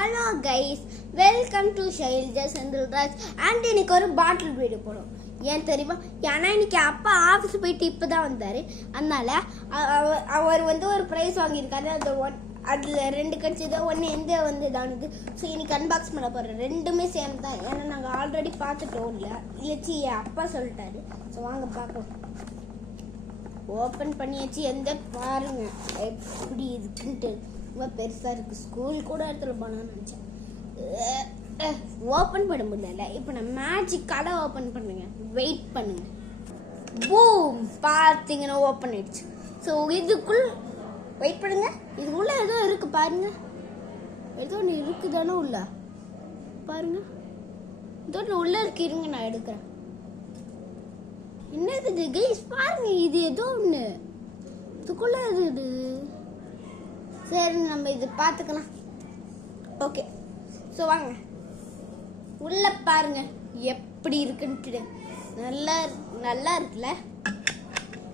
Hello guys, welcome to Shailaja Senthilraj. And இன்னைக்கு ஒரு பாட்டில் video போடும். ஏன் தெரியுமா? ஏன்னா இன்னைக்கு அப்பா ஆஃபீஸ் போயிட்டு இப்போ தான் வந்தார். அதனால அவர் ஒரு ப்ரைஸ் வாங்கியிருக்காரு. அதில் 2 கிடச்சிது, ஒன்று எந்த இதானது. ஸோ இன்னைக்கு அன்பாக்ஸ் பண்ண போகிறேன். 2மே சேம் தான். ஏன்னா நாங்கள் ஆல்ரெடி பார்த்துட்டோம். இல்லைச்சி என் அப்பா சொல்லிட்டாரு. ஸோ வாங்க பார்க்கலாம். ஓப்பன் பண்ணியாச்சு. பாருங்க எப்படி இருக்குன்ட்டு. ரொம்ப பெருசாக இருக்குது. ஸ்கூல் கூட இடத்துல போனான்னு நினச்சேன். ஓப்பன் பண்ண முடியல. இப்போ நான் மேஜிக்கால ஓப்பன் பண்ணுங்க. வெயிட் பண்ணுங்க. பூம், பார்த்தீங்கன்னா ஓப்பன் ஆயிடுச்சு. ஸோ இதுக்குள் வெயிட் பண்ணுங்க. இதுக்குள்ள ஏதோ இருக்கு பாருங்க. ஏதோ ஒன்று இருக்குதானே உள்ள பாருங்க. ஏதோ ஒன்று உள்ள இருக்கு. இருங்க நான் எடுக்கிறேன். என்னது இது கைஸ்? பாருங்க, இது ஏதோ ஒன்று இதுக்குள்ள இது. சரி, நம்ம இது பார்த்துக்கலாம். ஓகே, ஸோ வாங்க உள்ள பாருங்க எப்படி இருக்குன்ட்டு. நல்லா இருக்குல்ல?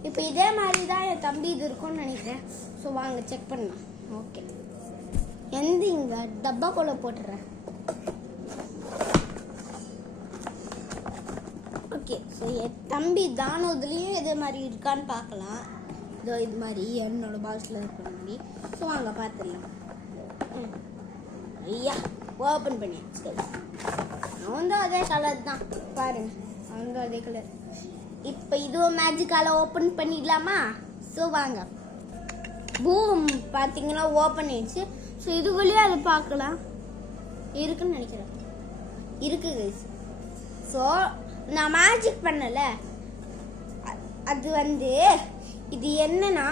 இப்போ இதே மாதிரி தான் என் தம்பி இது இருக்கும்னு நினைக்கிறேன். ஸோ வாங்க செக் பண்ணலாம். ஓகே, இங்கே டப்பாக்குள்ள போட்டுறேன். ஓகே, ஸோ என் தம்பி தானோ இதுலேயும் இதே மாதிரி இருக்கான்னு பார்க்கலாம். இதோ இது மாதிரி என்னோட பாக்ஸில் இருக்கிற மாதிரி. ஸோ வாங்க பார்த்துடலாம். ஐயா, ஓப்பன் பண்ணியாச்சு. அவன் அதே கலர் தான் பாருங்க. அவன் அதே கலர். இப்போ இதுவும் மேஜிக்கால ஓப்பன் பண்ணிடலாமா? ஸோ வாங்க. பூம், பார்த்தீங்கன்னா ஓப்பன் ஆயிடுச்சு. ஸோ இதுக்குள்ளேயே அதை பார்க்கலாம். இருக்குன்னு நினைக்கிறேன். இருக்கு கைஸ். ஸோ நான் மேஜிக் பண்ணல. அது இது என்னன்னா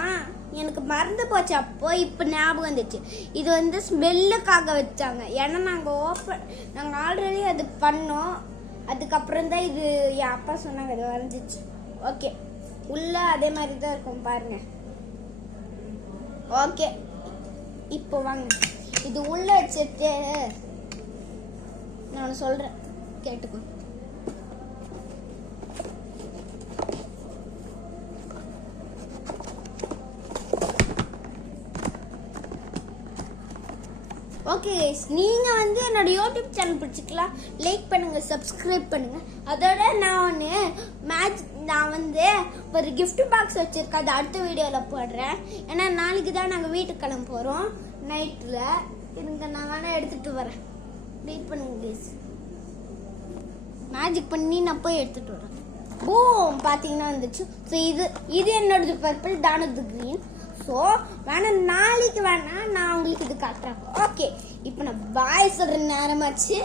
எனக்கு மறந்து போச்சு. அப்போ இப்போ ஞாபகம் வந்துச்சு. இது ஸ்மெல்லுக்காக வச்சாங்க. ஏன்னா நாங்கள் ஆல்ரெடி அது பண்ணோம். அதுக்கப்புறம் தான் இது என் அப்பா சொன்னாங்க அது வரைஞ்சிச்சு. ஓகே, உள்ள அதே மாதிரி தான் இருக்கும் பாருங்க. ஓகே, இப்போ வாங்க இது உள்ள வச்சுட்டு நான் சொல்றேன், கேட்டுக்கோ. ஓகே கைஸ், நீங்கள் என்னோட யூடியூப் சேனல் பிடிச்சிக்கலாம். லைக் பண்ணுங்கள், சப்ஸ்கிரைப் பண்ணுங்கள். அதோட நான் ஒரு கிஃப்ட் பாக்ஸ் வச்சுருக்கேன். அது அடுத்த வீடியோவில் போடுறேன். ஏன்னா நாளைக்கு தான் நாங்கள் வீட்டுக்கு கிளம்ப போகிறோம் நைட்டில். இதுங்க நான் வேணால் எடுத்துகிட்டு வரேன். வெயிட் பண்ணுங்க கைஸ். மேஜிக் பண்ணி நான் போய் எடுத்துகிட்டு வரேன். பூம், பார்த்தீங்கன்னா வந்துச்சு. ஸோ இது என்னோடது பர்பிள், தானது க்ரீன். ஸோ நாளைக்கு நான் உங்களுக்கு இது காட்டுறேன். ஓகே, இப்போ நான் பாய் சொல்கிற நேரமாச்சு.